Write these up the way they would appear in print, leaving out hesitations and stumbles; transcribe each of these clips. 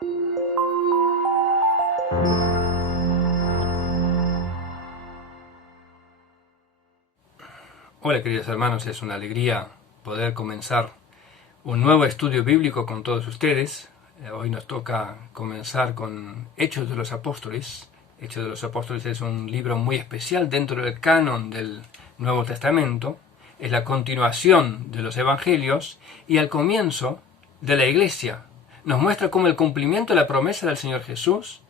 Hola queridos hermanos, es una alegría poder comenzar un nuevo estudio bíblico con todos ustedes. Hoy nos toca comenzar con Hechos de los Apóstoles. Hechos de los Apóstoles es un libro muy especial dentro del canon del Nuevo Testamento. Es la continuación de los Evangelios y el comienzo de la Iglesia. Nos muestra cómo el cumplimiento de la promesa del Señor Jesús,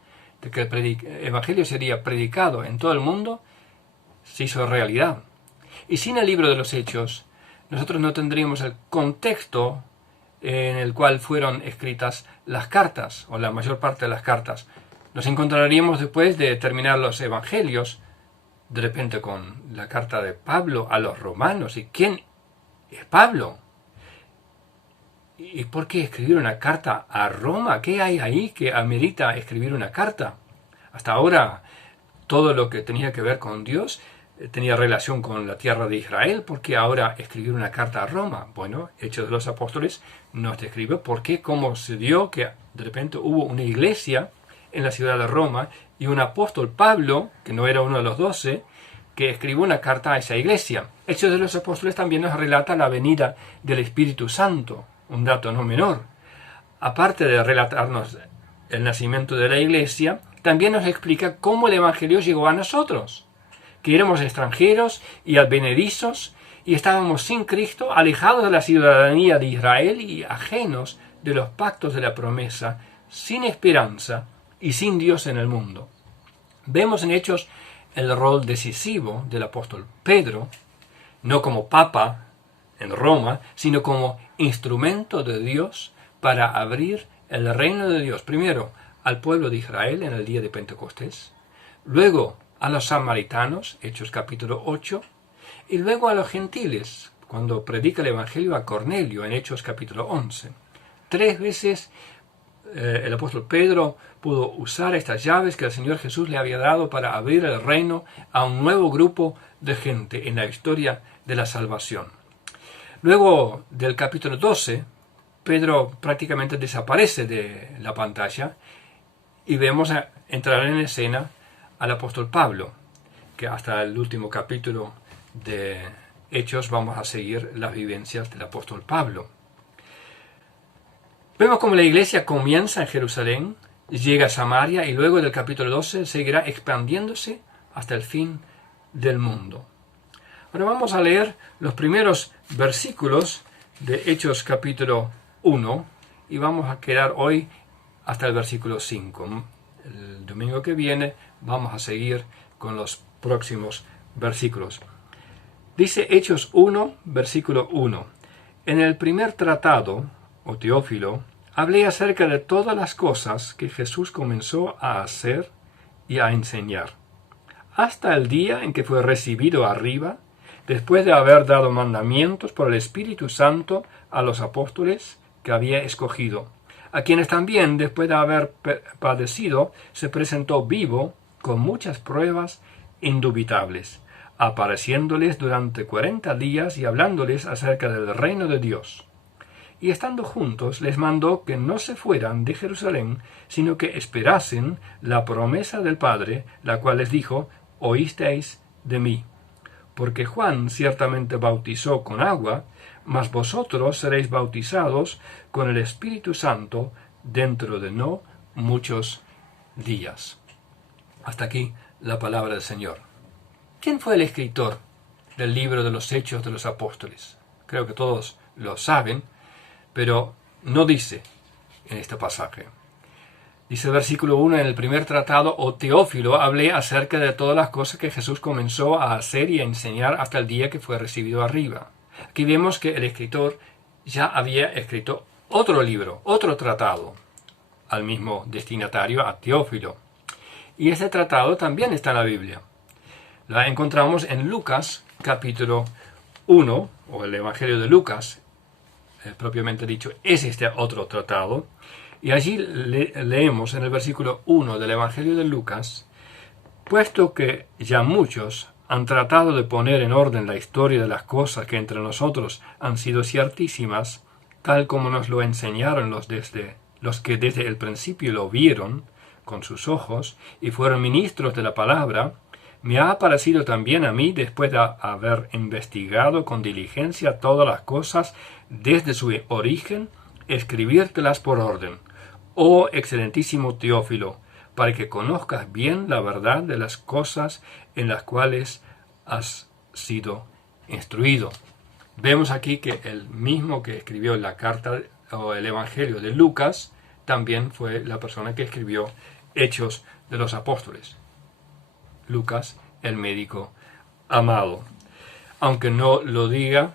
de que el Evangelio sería predicado en todo el mundo, se hizo realidad. Y sin el libro de los Hechos, nosotros no tendríamos el contexto en el cual fueron escritas las cartas, o la mayor parte de las cartas. Nos encontraríamos después de terminar los Evangelios, de repente con la carta de Pablo a los romanos. ¿Y quién es Pablo? ¿Y por qué escribir una carta a Roma? ¿Qué hay ahí que amerita escribir una carta? Hasta ahora, todo lo que tenía que ver con Dios tenía relación con la tierra de Israel. ¿Por qué ahora escribir una carta a Roma? Bueno, Hechos de los Apóstoles nos describe por qué, cómo se dio que de repente hubo una iglesia en la ciudad de Roma y un apóstol, Pablo, que no era uno de los 12, que escribió una carta a esa iglesia. Hechos de los Apóstoles también nos relata la venida del Espíritu Santo, un dato no menor. Aparte de relatarnos el nacimiento de la iglesia, también nos explica cómo el Evangelio llegó a nosotros, que éramos extranjeros y advenedizos y estábamos sin Cristo, alejados de la ciudadanía de Israel y ajenos de los pactos de la promesa, sin esperanza y sin Dios en el mundo. Vemos en Hechos el rol decisivo del apóstol Pedro, no como papa en Roma, sino como instrumento de Dios para abrir el reino de Dios, primero al pueblo de Israel en el día de Pentecostés, luego a los samaritanos, Hechos capítulo 8, y luego a los gentiles, cuando predica el Evangelio a Cornelio en Hechos capítulo 11. 3 veces el apóstol Pedro pudo usar estas llaves que el Señor Jesús le había dado para abrir el reino a un nuevo grupo de gente en la historia de la salvación. Luego del capítulo 12, Pedro prácticamente desaparece de la pantalla y vemos entrar en escena al apóstol Pablo, que hasta el último capítulo de Hechos vamos a seguir las vivencias del apóstol Pablo. Vemos cómo la iglesia comienza en Jerusalén, llega a Samaria y luego del capítulo 12 seguirá expandiéndose hasta el fin del mundo. Ahora vamos a leer los primeros versículos de Hechos capítulo 1 y vamos a quedar hoy hasta el versículo 5. El domingo que viene vamos a seguir con los próximos versículos. Dice Hechos 1, versículo 1. En el primer tratado, o Teófilo, hablé acerca de todas las cosas que Jesús comenzó a hacer y a enseñar, hasta el día en que fue recibido arriba, después de haber dado mandamientos por el Espíritu Santo a los apóstoles que había escogido, a quienes también, después de haber padecido, se presentó vivo con muchas pruebas indubitables, apareciéndoles durante 40 días y hablándoles acerca del reino de Dios. Y estando juntos, les mandó que no se fueran de Jerusalén, sino que esperasen la promesa del Padre, la cual les dijo: oísteis de mí. Porque Juan ciertamente bautizó con agua, mas vosotros seréis bautizados con el Espíritu Santo dentro de no muchos días. Hasta aquí la palabra del Señor. ¿Quién fue el escritor del libro de los Hechos de los Apóstoles? Creo que todos lo saben, pero no dice en este pasaje. Dice el versículo 1, en el primer tratado, o Teófilo, hablé acerca de todas las cosas que Jesús comenzó a hacer y a enseñar hasta el día que fue recibido arriba. Aquí vemos que el escritor ya había escrito otro libro, otro tratado, al mismo destinatario, a Teófilo. Y este tratado también está en la Biblia. La encontramos en Lucas, capítulo 1, o el Evangelio de Lucas, propiamente dicho, es este otro tratado. Y allí leemos en el versículo 1 del Evangelio de Lucas: puesto que ya muchos han tratado de poner en orden la historia de las cosas que entre nosotros han sido ciertísimas, tal como nos lo enseñaron los desde los que desde el principio lo vieron con sus ojos y fueron ministros de la palabra, me ha parecido también a mí, después de haber investigado con diligencia todas las cosas desde su origen, escribírtelas por orden, oh excelentísimo Teófilo, para que conozcas bien la verdad de las cosas en las cuales has sido instruido. Vemos aquí que el mismo que escribió la carta o el Evangelio de Lucas también fue la persona que escribió Hechos de los Apóstoles. Lucas, el médico amado. Aunque no lo diga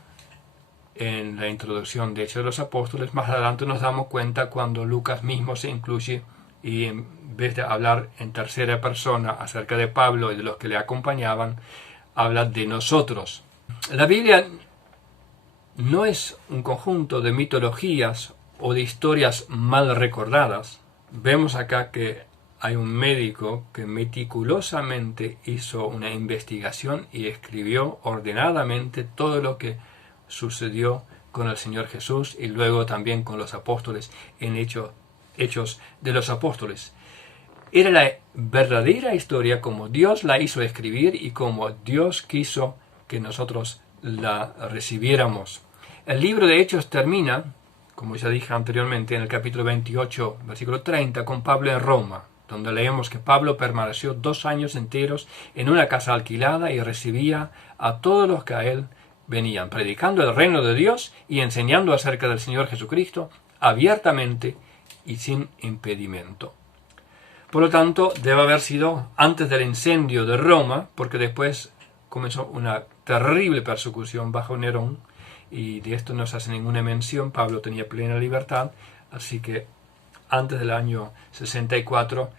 en la introducción de Hechos de los Apóstoles, más adelante nos damos cuenta cuando Lucas mismo se incluye y en vez de hablar en tercera persona acerca de Pablo y de los que le acompañaban, habla de nosotros. La Biblia no es un conjunto de mitologías o de historias mal recordadas. Vemos acá que hay un médico que meticulosamente hizo una investigación y escribió ordenadamente todo lo que sucedió con el Señor Jesús y luego también con los apóstoles en Hechos de los Apóstoles. Era la verdadera historia como Dios la hizo escribir y como Dios quiso que nosotros la recibiéramos. El libro de Hechos termina, como ya dije anteriormente, en el capítulo 28, versículo 30, con Pablo en Roma, donde leemos que Pablo permaneció 2 años enteros en una casa alquilada y recibía a todos los que a él venían, predicando el reino de Dios y enseñando acerca del Señor Jesucristo abiertamente y sin impedimento. Por lo tanto, debe haber sido antes del incendio de Roma, porque después comenzó una terrible persecución bajo Nerón, y de esto no se hace ninguna mención. Pablo tenía plena libertad, así que antes del año 64,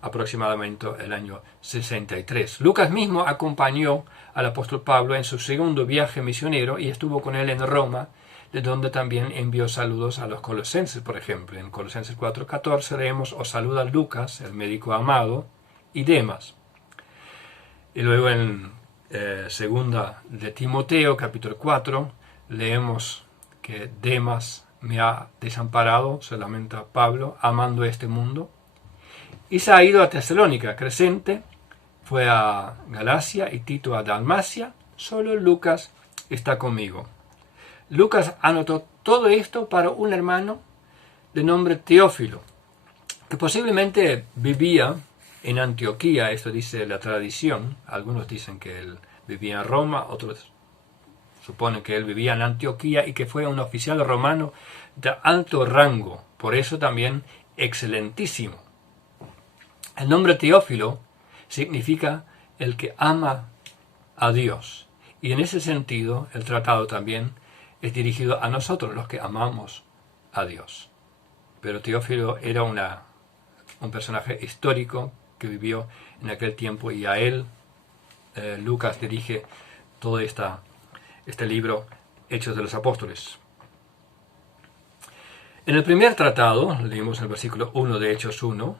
aproximadamente el año 63. Lucas mismo acompañó al apóstol Pablo en su segundo viaje misionero y estuvo con él en Roma, de donde también envió saludos a los colosenses, por ejemplo. En Colosenses 4:14 leemos: os saluda Lucas, el médico amado, y Demas. Y luego en segunda de Timoteo, capítulo 4, leemos que Demas me ha desamparado, se lamenta Pablo, amando este mundo. Y se ha ido a Tesalónica. Crescente fue a Galacia y Tito a Dalmacia. Solo Lucas está conmigo. Lucas anotó todo esto para un hermano de nombre Teófilo, que posiblemente vivía en Antioquía. Esto dice la tradición. Algunos dicen que él vivía en Roma, otros suponen que él vivía en Antioquía y que fue un oficial romano de alto rango, por eso también excelentísimo. El nombre Teófilo significa el que ama a Dios, y en ese sentido el tratado también es dirigido a nosotros, los que amamos a Dios. Pero Teófilo era un personaje histórico que vivió en aquel tiempo, y a él Lucas dirige todo este libro, Hechos de los Apóstoles. En el primer tratado, leímos el versículo 1 de Hechos 1,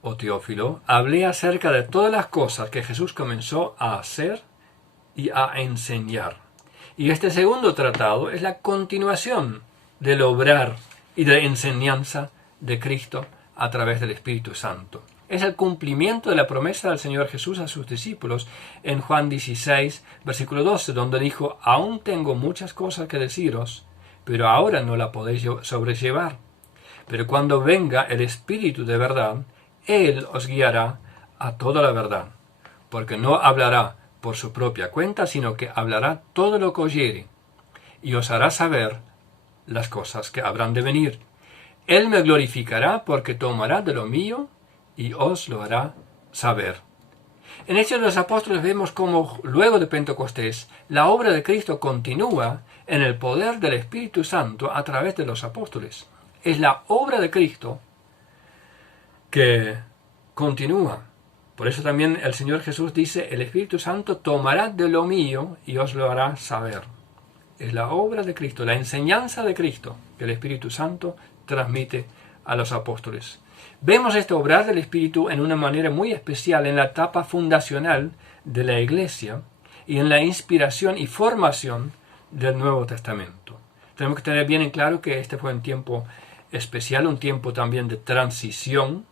oh Teófilo, hablé acerca de todas las cosas que Jesús comenzó a hacer y a enseñar. Y este segundo tratado es la continuación del obrar y de la enseñanza de Cristo a través del Espíritu Santo. Es el cumplimiento de la promesa del Señor Jesús a sus discípulos en Juan 16, versículo 12, donde dijo: aún tengo muchas cosas que deciros, pero ahora no la podéis sobrellevar. Pero cuando venga el Espíritu de verdad, Él os guiará a toda la verdad, porque no hablará por su propia cuenta, sino que hablará todo lo que oyere, y os hará saber las cosas que habrán de venir. Él me glorificará, porque tomará de lo mío y os lo hará saber. En Hechos de los Apóstoles vemos cómo luego de Pentecostés la obra de Cristo continúa en el poder del Espíritu Santo a través de los apóstoles. Es la obra de Cristo que continúa. Por eso también el Señor Jesús dice: el Espíritu Santo tomará de lo mío y os lo hará saber. Es la obra de Cristo, la enseñanza de Cristo que el Espíritu Santo transmite a los apóstoles. Vemos este obrar del Espíritu en una manera muy especial en la etapa fundacional de la Iglesia y en la inspiración y formación del Nuevo Testamento. Tenemos que tener bien en claro que este fue un tiempo especial, un tiempo también de transición.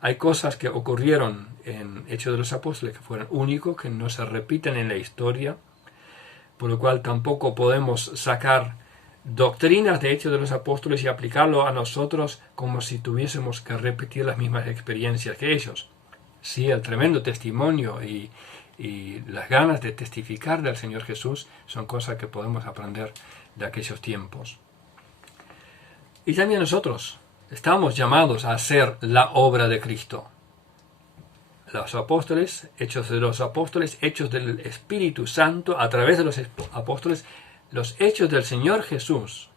Hay cosas que ocurrieron en Hechos de los Apóstoles que fueron únicos, que no se repiten en la historia, por lo cual tampoco podemos sacar doctrinas de Hechos de los Apóstoles y aplicarlo a nosotros como si tuviésemos que repetir las mismas experiencias que ellos. Sí, el tremendo testimonio y las ganas de testificar del Señor Jesús son cosas que podemos aprender de aquellos tiempos. Y también nosotros estamos llamados a hacer la obra de Cristo. Los apóstoles, Hechos de los Apóstoles, Hechos del Espíritu Santo, a través de los apóstoles, los hechos del Señor Jesús,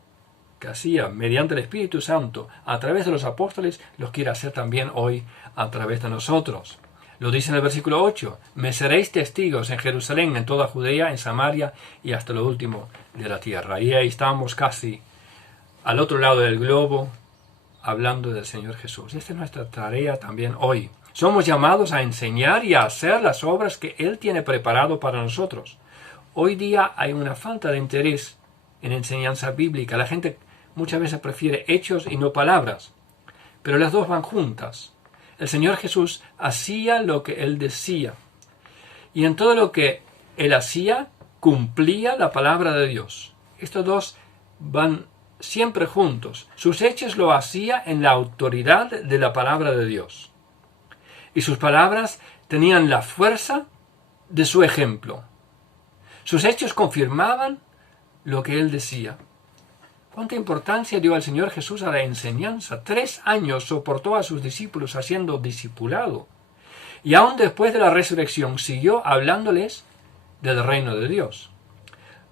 que hacía mediante el Espíritu Santo, a través de los apóstoles, los quiere hacer también hoy a través de nosotros. Lo dice en el versículo 8, me seréis testigos en Jerusalén, en toda Judea, en Samaria y hasta lo último de la tierra. Y ahí estamos casi al otro lado del globo, hablando del Señor Jesús. Esta es nuestra tarea también hoy. Somos llamados a enseñar y a hacer las obras que Él tiene preparado para nosotros. Hoy día hay una falta de interés en enseñanza bíblica. La gente muchas veces prefiere hechos y no palabras, pero las dos van juntas. El Señor Jesús hacía lo que Él decía, y en todo lo que Él hacía cumplía la palabra de Dios. Estos dos van siempre juntos. Sus hechos lo hacía en la autoridad de la palabra de Dios, y sus palabras tenían la fuerza de su ejemplo. Sus hechos confirmaban lo que Él decía. ¿Cuánta importancia dio el Señor Jesús a la enseñanza? 3 años soportó a sus discípulos haciendo discipulado. Y aún después de la resurrección siguió hablándoles del reino de Dios.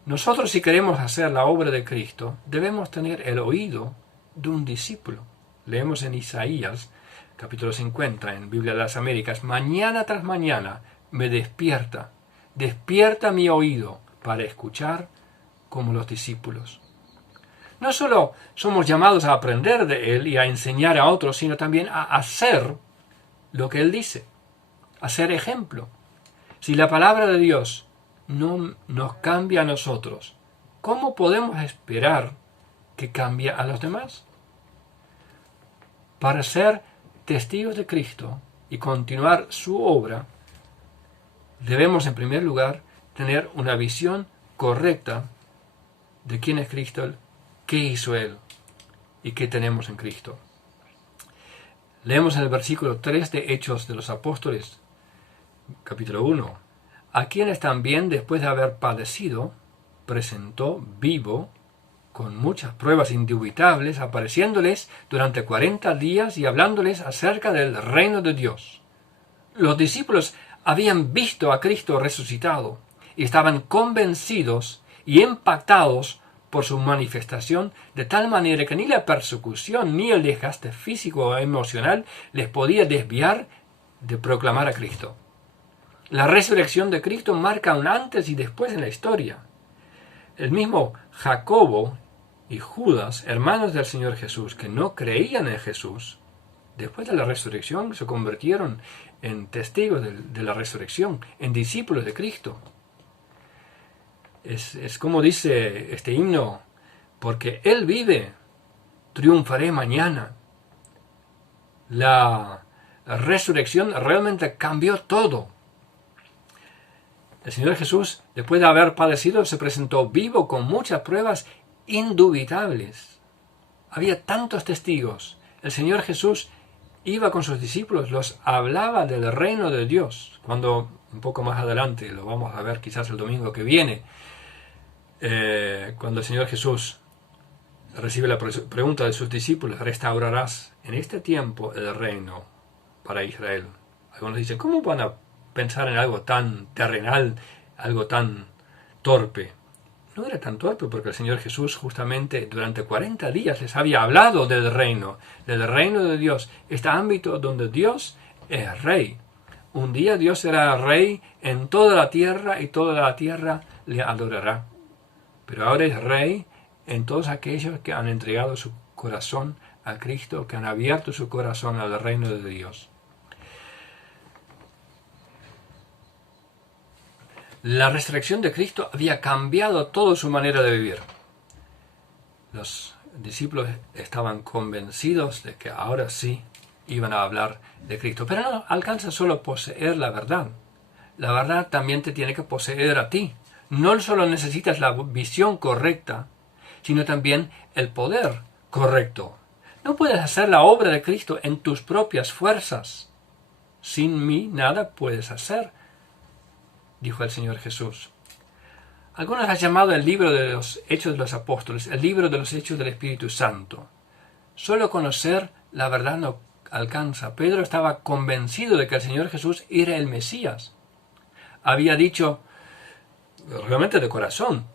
Nosotros, si queremos hacer la obra de Cristo, debemos tener el oído de un discípulo. Leemos en Isaías, capítulo 50, en Biblia de las Américas, mañana tras mañana me despierta mi oído para escuchar como los discípulos. No solo somos llamados a aprender de Él y a enseñar a otros, sino también a hacer lo que Él dice, a ser ejemplo. Si la palabra de Dios no nos cambia a nosotros, ¿cómo podemos esperar que cambie a los demás? Para ser testigos de Cristo y continuar su obra, debemos en primer lugar tener una visión correcta de quién es Cristo, qué hizo Él y qué tenemos en Cristo. Leemos en el versículo 3 de Hechos de los Apóstoles, capítulo 1, a quienes también después de haber padecido, presentó vivo, con muchas pruebas indubitables, apareciéndoles durante 40 días y hablándoles acerca del reino de Dios. Los discípulos habían visto a Cristo resucitado y estaban convencidos y impactados por su manifestación, de tal manera que ni la persecución ni el desgaste físico o emocional les podía desviar de proclamar a Cristo. La resurrección de Cristo marca un antes y después en la historia. El mismo Jacobo y Judas, hermanos del Señor Jesús, que no creían en Jesús, después de la resurrección se convirtieron en testigos de la resurrección, en discípulos de Cristo. Es como dice este himno, porque Él vive, triunfaré mañana. La resurrección realmente cambió todo. El Señor Jesús, después de haber padecido, se presentó vivo con muchas pruebas indubitables. Había tantos testigos. El Señor Jesús iba con sus discípulos, los hablaba del reino de Dios. Cuando, un poco más adelante, lo vamos a ver quizás el domingo que viene, cuando el Señor Jesús recibe la pregunta de sus discípulos, ¿restaurarás en este tiempo el reino para Israel? Algunos dicen, ¿cómo van a pensar en algo tan terrenal, algo tan torpe? No era tan torpe porque el Señor Jesús justamente durante 40 días les había hablado del reino de Dios, este ámbito donde Dios es rey. Un día Dios será rey en toda la tierra y toda la tierra le adorará. Pero ahora es rey en todos aquellos que han entregado su corazón a Cristo, que han abierto su corazón al reino de Dios. La resurrección de Cristo había cambiado toda su manera de vivir. Los discípulos estaban convencidos de que ahora sí iban a hablar de Cristo. Pero no alcanza solo poseer la verdad. La verdad también te tiene que poseer a ti. No solo necesitas la visión correcta, sino también el poder correcto. No puedes hacer la obra de Cristo en tus propias fuerzas. Sin mí nada puedes hacer, dijo el Señor Jesús. Algunos han llamado el libro de los Hechos de los Apóstoles el libro de los Hechos del Espíritu Santo. Solo conocer la verdad no alcanza. Pedro estaba convencido de que el Señor Jesús era el Mesías. Había dicho, realmente de corazón,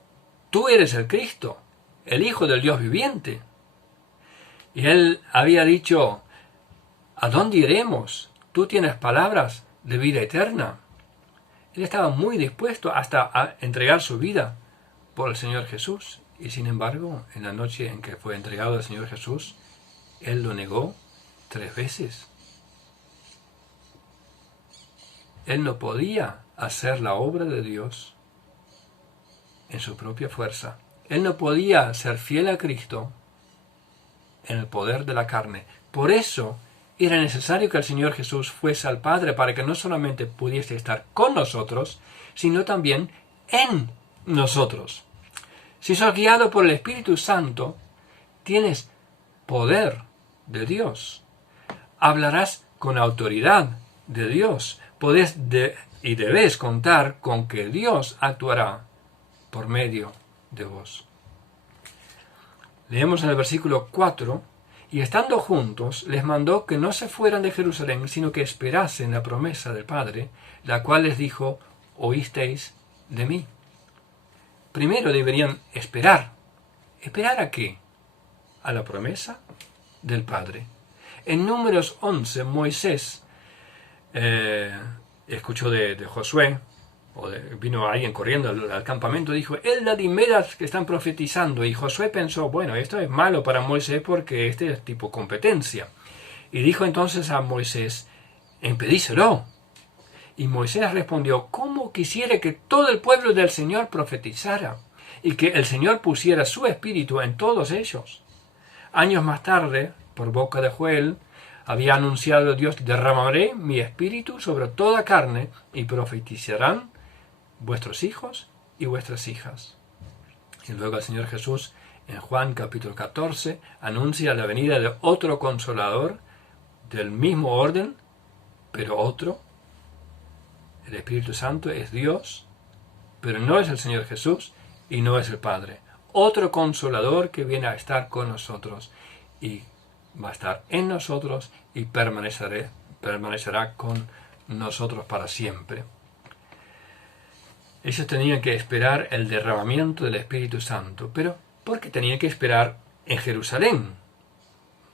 tú eres el Cristo, el Hijo del Dios viviente. Y él había dicho, ¿a dónde iremos? Tú tienes palabras de vida eterna. Él estaba muy dispuesto hasta a entregar su vida por el Señor Jesús. Y sin embargo, en la noche en que fue entregado al Señor Jesús, él lo negó 3 veces. Él no podía hacer la obra de Dios en su propia fuerza. Él no podía ser fiel a Cristo en el poder de la carne. Por eso era necesario que el Señor Jesús fuese al Padre para que no solamente pudiese estar con nosotros, sino también en nosotros. Si sos guiado por el Espíritu Santo, tienes poder de Dios. Hablarás con autoridad de Dios. Podés y debes contar con que Dios actuará por medio de vos. Leemos en el versículo 4, y estando juntos, les mandó que no se fueran de Jerusalén, sino que esperasen la promesa del Padre, la cual les dijo, oísteis de mí. Primero deberían esperar. ¿Esperar a qué? A la promesa del Padre. En Números 11, Moisés escuchó de Josué, vino alguien corriendo al campamento, dijo, es la Dimedas que están profetizando. Y Josué pensó, bueno, esto es malo para Moisés porque este es tipo competencia. Y dijo entonces a Moisés, impedíselo. Y Moisés respondió, ¿cómo quisiera que todo el pueblo del Señor profetizara y que el Señor pusiera su espíritu en todos ellos? Años más tarde, por boca de Joel, había anunciado Dios, derramaré mi espíritu sobre toda carne y profetizarán vuestros hijos y vuestras hijas. Y luego el Señor Jesús, en Juan capítulo 14, anuncia la venida de otro Consolador, del mismo orden, pero otro. El Espíritu Santo es Dios, pero no es el Señor Jesús y no es el Padre. Otro Consolador que viene a estar con nosotros y va a estar en nosotros y permanecerá con nosotros para siempre. Ellos tenían que esperar el derramamiento del Espíritu Santo, pero ¿por qué tenían que esperar en Jerusalén?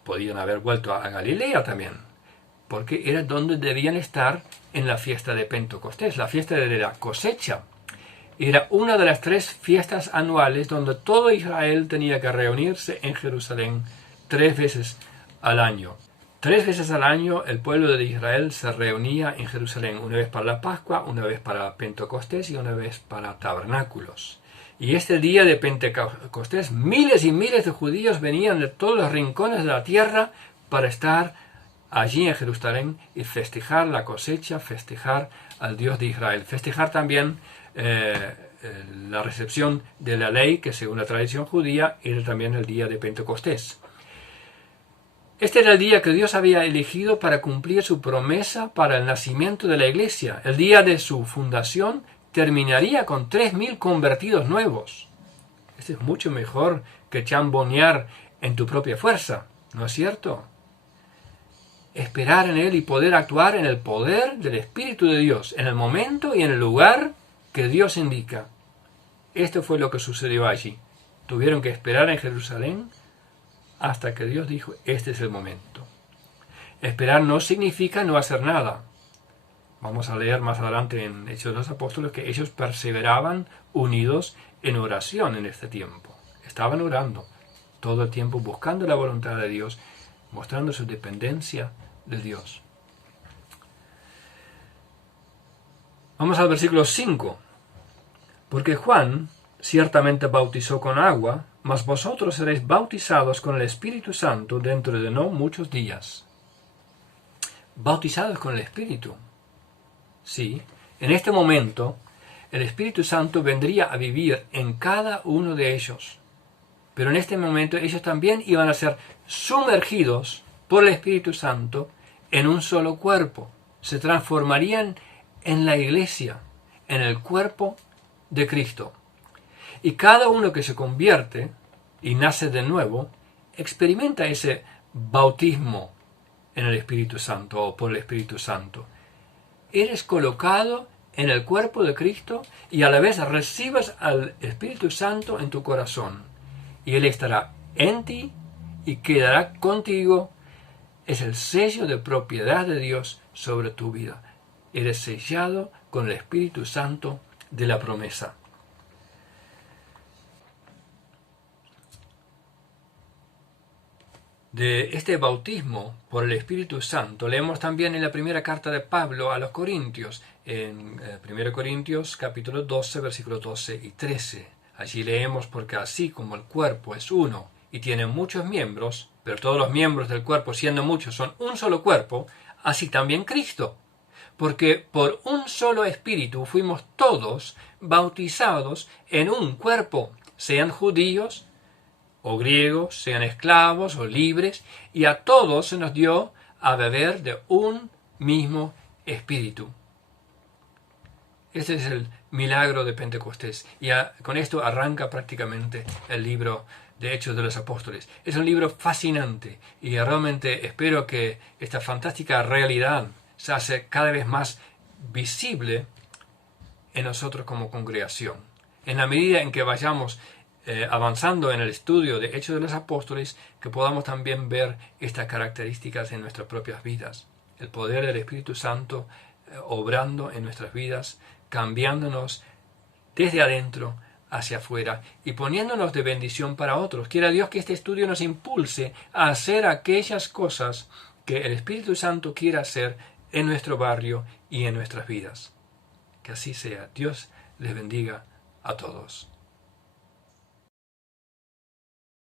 Podían haber vuelto a Galilea también, porque era donde debían estar en la fiesta de Pentecostés, la fiesta de la cosecha. Era una de las 3 fiestas anuales donde todo Israel tenía que reunirse en Jerusalén 3 veces al año. 3 veces al año el pueblo de Israel se reunía en Jerusalén, una vez para la Pascua, una vez para Pentecostés y una vez para Tabernáculos. Y este día de Pentecostés, miles y miles de judíos venían de todos los rincones de la tierra para estar allí en Jerusalén y festejar la cosecha, festejar al Dios de Israel, festejar también la recepción de la ley, que según la tradición judía era también el día de Pentecostés. Este era el día que Dios había elegido para cumplir su promesa para el nacimiento de la iglesia. El día de su fundación terminaría con 3.000 convertidos nuevos. Este es mucho mejor que chambonear en tu propia fuerza, ¿no es cierto? Esperar en Él y poder actuar en el poder del Espíritu de Dios, en el momento y en el lugar que Dios indica. Esto fue lo que sucedió allí. Tuvieron que esperar en Jerusalén hasta que Dios dijo, este es el momento. Esperar no significa no hacer nada. Vamos a leer más adelante en Hechos de los Apóstoles que ellos perseveraban unidos en oración en este tiempo. Estaban orando todo el tiempo buscando la voluntad de Dios, mostrando su dependencia de Dios. Vamos al versículo 5. Porque Juan ciertamente bautizó con agua, mas vosotros seréis bautizados con el Espíritu Santo dentro de no muchos días. Bautizados con el Espíritu. Sí, en este momento el Espíritu Santo vendría a vivir en cada uno de ellos. Pero en este momento ellos también iban a ser sumergidos por el Espíritu Santo en un solo cuerpo. Se transformarían en la iglesia, en el cuerpo de Cristo. Y cada uno que se convierte y nace de nuevo, experimenta ese bautismo en el Espíritu Santo o por el Espíritu Santo. Eres colocado en el cuerpo de Cristo y a la vez recibes al Espíritu Santo en tu corazón. Y Él estará en ti y quedará contigo. Es el sello de propiedad de Dios sobre tu vida. Eres sellado con el Espíritu Santo de la promesa. De este bautismo por el Espíritu Santo leemos también en la primera carta de Pablo a los Corintios, en 1 Corintios capítulo 12, versículos 12 y 13. Allí leemos: porque así como el cuerpo es uno y tiene muchos miembros, pero todos los miembros del cuerpo, siendo muchos, son un solo cuerpo, así también Cristo. Porque por un solo Espíritu fuimos todos bautizados en un cuerpo, sean judíos o griegos, sean esclavos o libres, y a todos se nos dio a beber de un mismo Espíritu. Este es el milagro de Pentecostés. Y con esto arranca prácticamente el libro de Hechos de los Apóstoles. Es un libro fascinante y realmente espero que esta fantástica realidad se hace cada vez más visible en nosotros como congregación. En la medida en que vayamos avanzando en el estudio de Hechos de los Apóstoles, que podamos también ver estas características en nuestras propias vidas. El poder del Espíritu Santo obrando en nuestras vidas, cambiándonos desde adentro hacia afuera y poniéndonos de bendición para otros. Quiera Dios que este estudio nos impulse a hacer aquellas cosas que el Espíritu Santo quiera hacer en nuestro barrio y en nuestras vidas. Que así sea. Dios les bendiga a todos.